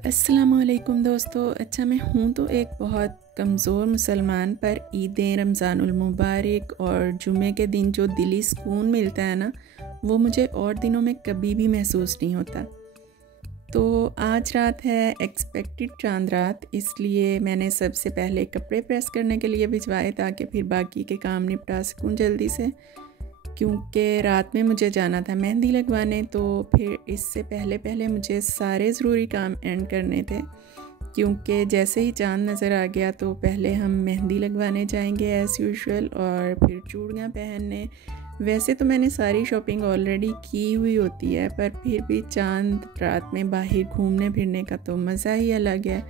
अस्सलामुअलैकुम दोस्तों। अच्छा, मैं हूँ तो एक बहुत कमज़ोर मुसलमान, पर ईद रमज़ानुल मुबारक और जुमे के दिन जो दिली सुकून मिलता है ना, वो मुझे और दिनों में कभी भी महसूस नहीं होता। तो आज रात है एक्सपेक्टेड चांद रात, इसलिए मैंने सबसे पहले कपड़े प्रेस करने के लिए भिजवाए ताकि फिर बाकी के काम निपटा सकूँ जल्दी से, क्योंकि रात में मुझे जाना था मेहंदी लगवाने। तो फिर इससे पहले पहले मुझे सारे ज़रूरी काम एंड करने थे, क्योंकि जैसे ही चांद नज़र आ गया तो पहले हम मेहंदी लगवाने जाएंगे एज़ यूजुअल, और फिर चूड़ियाँ पहनने। वैसे तो मैंने सारी शॉपिंग ऑलरेडी की हुई होती है, पर फिर भी चांद रात में बाहर घूमने फिरने का तो मज़ा ही अलग है।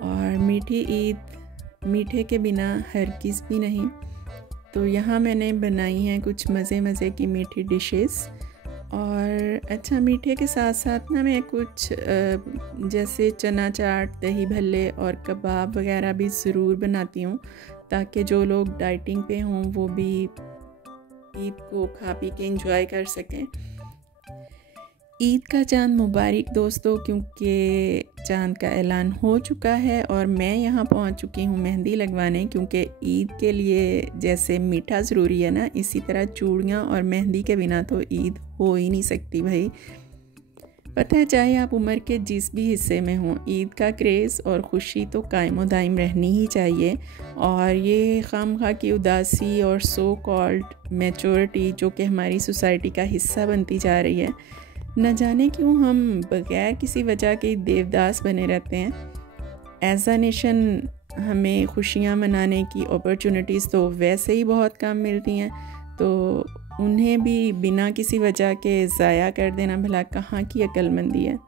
और मीठी ईद मीठे के बिना हरगिज़ भी नहीं। तो यहाँ मैंने बनाई हैं कुछ मज़े की मीठी डिशेस। और अच्छा, मीठे के साथ साथ ना मैं कुछ जैसे चना चाट, दही भल्ले और कबाब वगैरह भी ज़रूर बनाती हूँ, ताकि जो लोग डाइटिंग पे हों वो भी ईद को खा पी के एंजॉय कर सकें। ईद का चांद मुबारक दोस्तों, क्योंकि चांद का ऐलान हो चुका है और मैं यहाँ पहुँच चुकी हूँ मेहंदी लगवाने, क्योंकि ईद के लिए जैसे मीठा ज़रूरी है ना, इसी तरह चूड़ियाँ और मेहंदी के बिना तो ईद हो ही नहीं सकती भाई। पता है, चाहे आप उम्र के जिस भी हिस्से में हों, ईद का क्रेज़ और ख़ुशी तो कायम दाइम रहनी ही चाहिए। और ये खामखा की उदासी और सो कॉल्ड मैच्योरिटी जो कि हमारी सोसाइटी का हिस्सा बनती जा रही है, न जाने क्यों हम बगैर किसी वजह के देवदास बने रहते हैं। एज अ नेशन हमें खुशियाँ मनाने की अपॉर्चुनिटीज़ तो वैसे ही बहुत कम मिलती हैं, तो उन्हें भी बिना किसी वजह के ज़ाया कर देना भला कहाँ की अक्लमंदी है।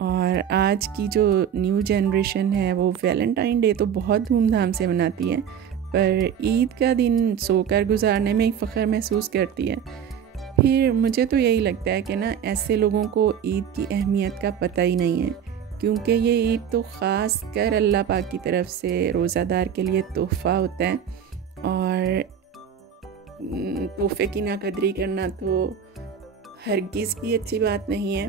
और आज की जो न्यू जनरेशन है वो वैलेंटाइन डे तो बहुत धूमधाम से मनाती है, पर ईद का दिन सोकर गुजारने में ही फ़ख्र महसूस करती है। फिर मुझे तो यही लगता है कि ना, ऐसे लोगों को ईद की अहमियत का पता ही नहीं है, क्योंकि ये ईद तो ख़ास कर अल्लाह पाक की तरफ से रोज़ादार के लिए तोहफ़ा होता है, और तोहफ़े की नाकदरी करना तो हरगिज़ भी अच्छी बात नहीं है।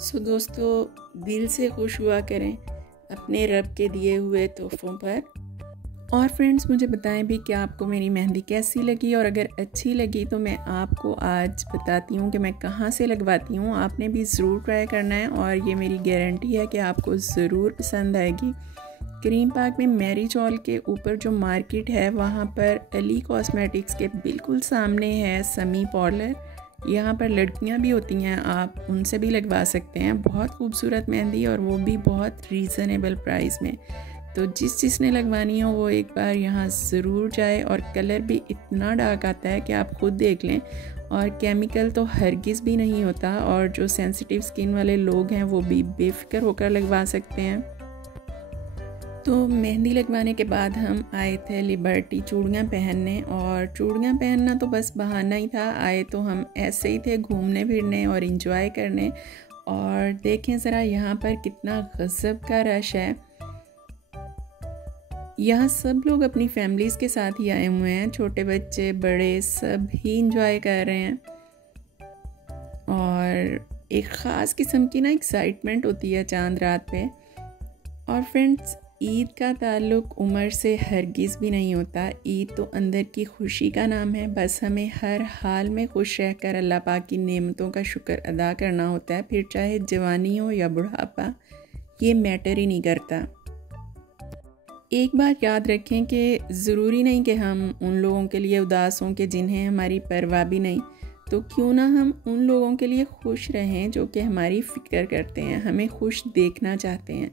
सो दोस्तों, दिल से खुश हुआ करें अपने रब के दिए हुए तोहफ़ों पर। और फ्रेंड्स, मुझे बताएं भी कि आपको मेरी मेहंदी कैसी लगी, और अगर अच्छी लगी तो मैं आपको आज बताती हूँ कि मैं कहाँ से लगवाती हूँ। आपने भी ज़रूर ट्राई करना है, और ये मेरी गारंटी है कि आपको ज़रूर पसंद आएगी। करीम पार्क में मैरिज हॉल के ऊपर जो मार्केट है, वहाँ पर अली कॉस्मेटिक्स के बिल्कुल सामने है समी पार्लर। यहाँ पर लड़कियाँ भी होती हैं, आप उनसे भी लगवा सकते हैं बहुत खूबसूरत मेहंदी, और वो भी बहुत रीज़नेबल प्राइस में। तो जिसने लगवानी हो वो एक बार यहाँ ज़रूर जाए। और कलर भी इतना डार्क आता है कि आप खुद देख लें, और केमिकल तो हरगिज़ भी नहीं होता। और जो सेंसिटिव स्किन वाले लोग हैं वो भी बेफिक्र होकर लगवा सकते हैं। तो मेहंदी लगवाने के बाद हम आए थे लिबर्टी चूड़ियाँ पहनने, और चूड़ियाँ पहनना तो बस बहाना ही था। आए तो हम ऐसे ही थे घूमने फिरने और एंजॉय करने। और देखें ज़रा यहाँ पर कितना गज़ब का रश है। यहाँ सब लोग अपनी फैमिलीज़ के साथ ही आए हुए हैं, छोटे बच्चे बड़े सब ही इंजॉय कर रहे हैं। और एक ख़ास किस्म की ना एक्साइटमेंट होती है चांद रात पे। और फ्रेंड्स, ईद का ताल्लुक़ उम्र से हरगिज़ भी नहीं होता। ईद तो अंदर की खुशी का नाम है। बस हमें हर हाल में खुश रहकर अल्लाह पाक की नेमतों का शुक्र अदा करना होता है, फिर चाहे जवानी हो या बुढ़ापा, ये मैटर ही नहीं करता। एक बात याद रखें कि ज़रूरी नहीं कि हम उन लोगों के लिए उदास हों कि जिन्हें हमारी परवाह भी नहीं। तो क्यों ना हम उन लोगों के लिए खुश रहें जो कि हमारी फ़िक्र करते हैं, हमें खुश देखना चाहते हैं।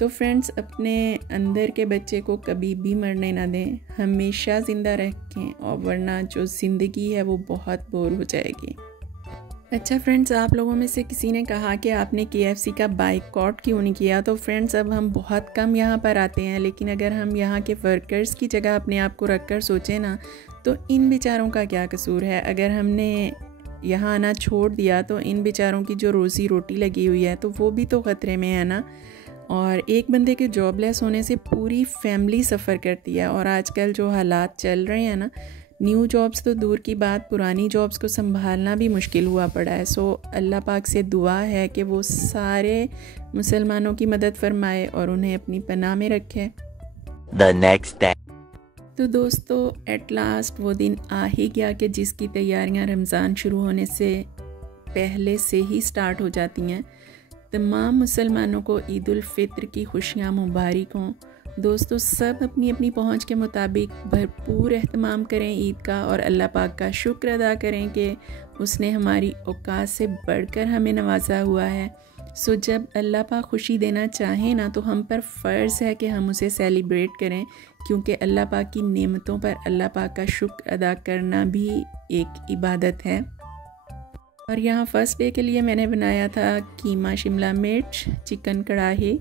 तो फ्रेंड्स, अपने अंदर के बच्चे को कभी भी मरने ना दें, हमेशा ज़िंदा रखें, और वरना जो ज़िंदगी है वो बहुत बोर हो जाएगी। अच्छा फ्रेंड्स, आप लोगों में से किसी ने कहा कि आपने KFC का बाइकआउट क्यों नहीं किया। तो फ्रेंड्स, अब हम बहुत कम यहाँ पर आते हैं, लेकिन अगर हम यहाँ के वर्कर्स की जगह अपने आप को रख कर सोचें ना, तो इन बेचारों का क्या कसूर है। अगर हमने यहाँ आना छोड़ दिया तो इन बेचारों की जो रोज़ी रोटी लगी हुई है तो वो भी तो ख़तरे में है ना। और एक बंदे के जॉबलेस होने से पूरी फैमिली सफ़र करती है। और आजकल जो हालात चल रहे हैं ना, न्यू जॉब्स तो दूर की बात, पुरानी जॉब्स को संभालना भी मुश्किल हुआ पड़ा है। सो अल्लाह पाक से दुआ है कि वो सारे मुसलमानों की मदद फरमाए और उन्हें अपनी पनाह में रखे। The next day. तो दोस्तों एट लास्ट वो दिन आ ही गया कि जिसकी तैयारियां रमज़ान शुरू होने से पहले से ही स्टार्ट हो जाती हैं। तमाम मुसलमानों को ईद उल फित्र की खुशियाँ मुबारक हों। दोस्तों सब अपनी अपनी पहुंच के मुताबिक भरपूर एहतमाम करें ईद का और अल्लाह पाक का शुक्र अदा करें कि उसने हमारी औकात से बढ़कर हमें नवाजा हुआ है। सो जब अल्लाह पाक खुशी देना चाहे ना तो हम पर फ़र्ज़ है कि हम उसे सेलिब्रेट करें, क्योंकि अल्लाह पाक की नेमतों पर अल्लाह पाक का शुक्र अदा करना भी एक इबादत है। और यहाँ फ़र्स्ट डे के लिए मैंने बनाया था कीमा शिमला मिर्च, चिकन कढ़ाई,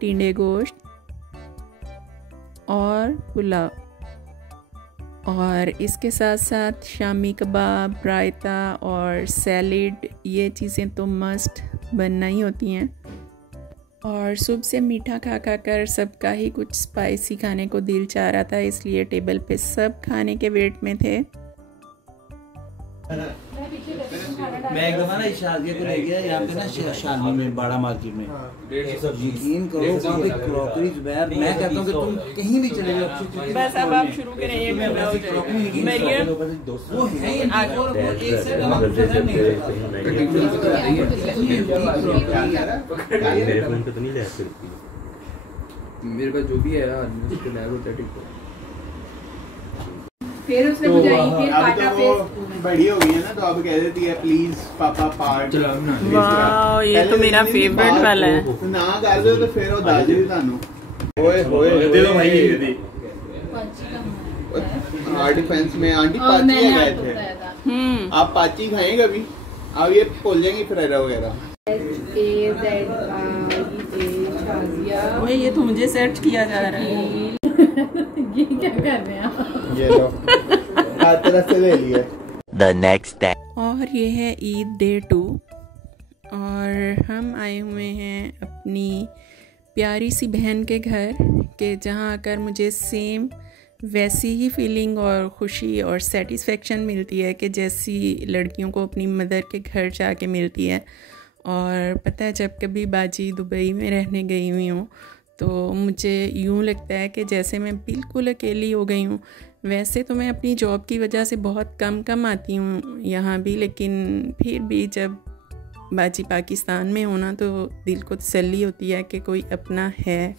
टिंडे गोश्त और पुलाव, और इसके साथ साथ शामी कबाब, रायता और सैलेड। ये चीज़ें तो मस्ट बनना ही होती हैं। और सुबह से मीठा खा खा कर सबका ही कुछ स्पाइसी खाने को दिल चाह रहा था, इसलिए टेबल पे सब खाने के वेट में थे। मैं एक दफा ना शादी को ले गया यहाँ पे ना शादी में बड़ा मार्केट में, यकीन करो वहाँ पे क्रॉकरी बैर, मैं कहता हूँ कि तुम कहीं भी चले जाओ। बस अब आप शुरू करें, ये वो है और वो एक से मेरे पास जो भी है यार फिर उसने बुझाई, फिर काटा, फिर बड़ी हो गई है ना तो अब कह देती है प्लीज पापा पार्ट। वाह ये तो मेरा फेवरेट वाला है। ना कर दो तो फिर वो दादी भी तानू ओए होए दे दो भाई ये दे। आंटी फैंस में आंटी पाची गए थे। आप पाची खाएं कभी? आप ये भूल जाएंगे फ्राइडा वगैरह। ओए ये तो मुझे सेट किया जा रहा है। ये क्या कर रहे हैं आप? ये लो तरह से ले लिया। The next day. और ये है ईद डे 2 और हम आए हुए हैं अपनी प्यारी सी बहन के घर के, जहाँ आकर मुझे सेम वैसी ही फीलिंग और ख़ुशी और सेटिस्फेक्शन मिलती है कि जैसी लड़कियों को अपनी मदर के घर जाके मिलती है। और पता है जब कभी बाजी दुबई में रहने गई हुई हूँ तो मुझे यूँ लगता है कि जैसे मैं बिल्कुल अकेली हो गई हूँ। वैसे तो मैं अपनी जॉब की वजह से बहुत कम आती हूँ यहाँ भी, लेकिन फिर भी जब बाजी पाकिस्तान में होना तो दिल को तसल्ली होती है कि कोई अपना है।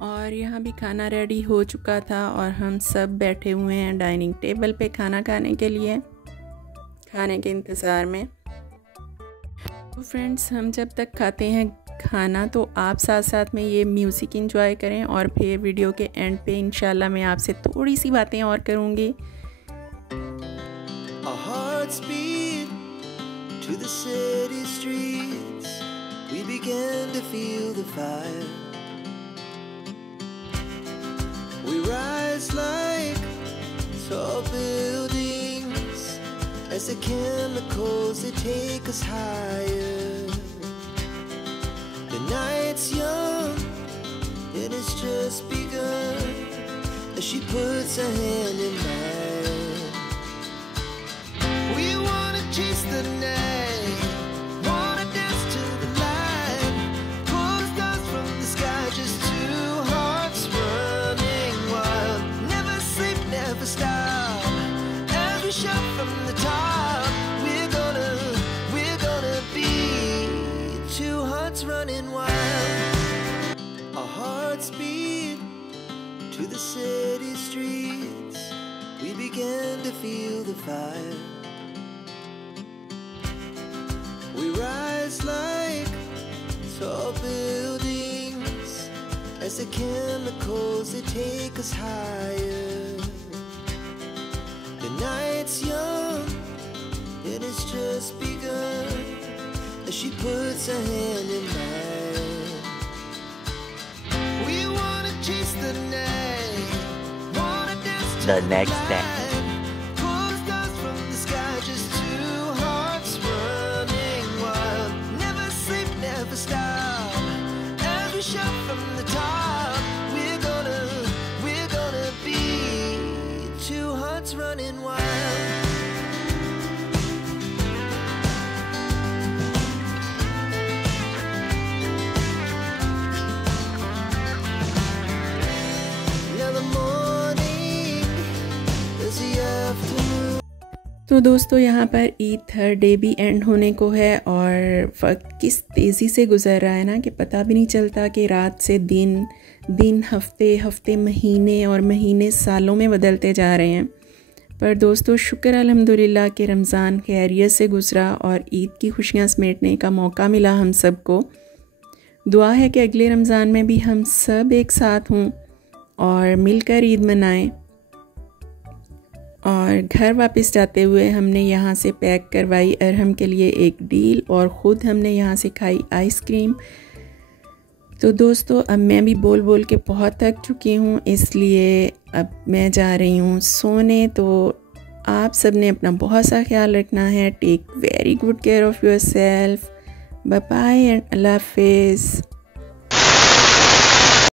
और यहाँ भी खाना रेडी हो चुका था और हम सब बैठे हुए हैं डाइनिंग टेबल पे खाना खाने के लिए, खाने के इंतज़ार में। तो फ्रेंड्स हम जब तक खाते हैं खाना तो आप साथ साथ में ये म्यूज़िक एंजॉय करें और फिर वीडियो के एंड पे इंशाल्लाह मैं आपसे थोड़ी सी बातें और करूँगी। Night's young and it's just begun as she puts her hand in mine. We wanna chase the night, wanna dance to the light, pull the stars from the sky, just two hearts running wild. Never sleep, never stop, as we shout from the top. We're gonna be two hearts running wild. Our hearts beat to the city streets. We began to feel the fire. We rise like tall buildings as the chemicals they take us higher. The night's young and it's just begun as she puts her hand in mine. We wanna chase the night, wanna dance to The next day. pull the stars from the sky, just two hearts running wild. Never sleep, never stop, as we shout from the top. We're gonna be two hearts तो दोस्तों यहाँ पर Eid third day भी and होने को है और वक्त किस तेज़ी से गुज़र रहा है ना कि पता भी नहीं चलता कि रात से दिन, दिन हफ्ते, हफ्ते महीने और महीने सालों में बदलते जा रहे हैं। पर दोस्तों शुक्र अल्हम्दुलिल्लाह कि रमज़ान खैरियत से गुज़रा और ईद की खुशियाँ समेटने का मौका मिला हम सबको। दुआ है कि अगले रमज़ान में भी हम सब एक साथ हों और मिलकर ईद मनाएं। और घर वापस जाते हुए हमने यहाँ से पैक करवाई अरहम के लिए एक डील और ख़ुद हमने यहाँ से खाई आइसक्रीम। तो दोस्तों अब मैं भी बोल बोल के बहुत थक चुकी हूँ, इसलिए अब मैं जा रही हूँ सोने। तो आप सब ने अपना बहुत सा ख्याल रखना है। Take very good care of yourself. Bye bye and अल्लाह हाफिज़।